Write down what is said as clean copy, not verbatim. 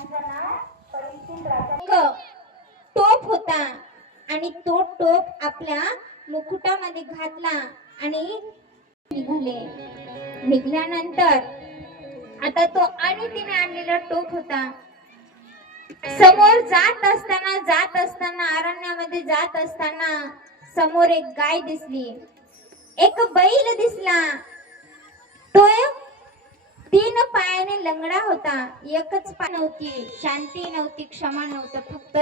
एक टोप होता आणि तो टोप आपल्या मुकुटामध्ये घातला आणि निघाले. निघाल्यानंतर आता तो आणि तिने आणलेला टोप होता. समोर जात असताना अरण्यामध्ये जात असताना समोर एक गाय दिसली, एक बैल दिसला. तो 3 पायाने लंगडा होता, एकच पाय नव्हती, शांती नव्हती, क्षमा नव्हतं, फक्त